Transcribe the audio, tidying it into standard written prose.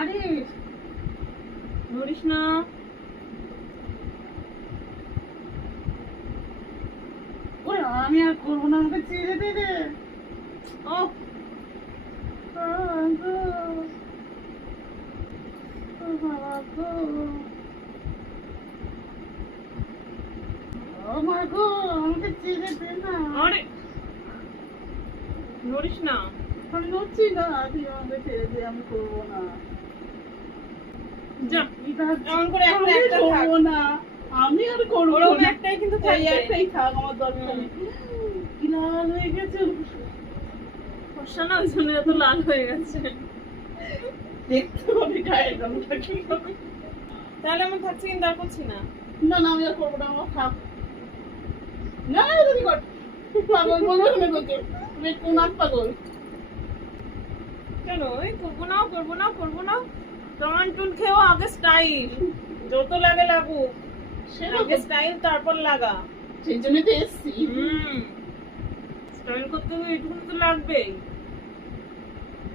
আরে ধরিস না। ওরে আমি আর করবো না, আমাকে ছেড়ে দে রে। ও বাবা গো, ও মা গো, আমাকে ছেড়ে দে না। আরে ধরিস না। আমি নড়ছি না, তুই আমাকে ছেড়ে দে, আমি করবো না। যা এটা এমন করে আমি একটা থাক। করবো না, আমি আর করবো ওরকম না। একটাই কিন্তু এই থাকবে। একটাই থাক, আমার দরকার নেই। কি লাল হয়ে গেছে, ফর্সা না, ওই জন্য এত লাল হয়ে গেছে। দেখতে হবে গায়ের রংটা কি হবে। তাহলে আমি থাকছি কিন্তু আর করছি না। না না, আমি আর করবো না, আমার থাক। না না, তুমি কর। পাগল বলবো না তোকে, তুমি কোন আট পাগল। কেন এই করবো না করবো না করবো না, টন টুন খেয়েও আগে স্টাইল, যত লাগে লাগুক, সেটা আগে স্টাইল তারপর লাগা। সেই জন্যই তো এসছি। স্টাইল করতে হবে, এটুকু তো লাগবেই।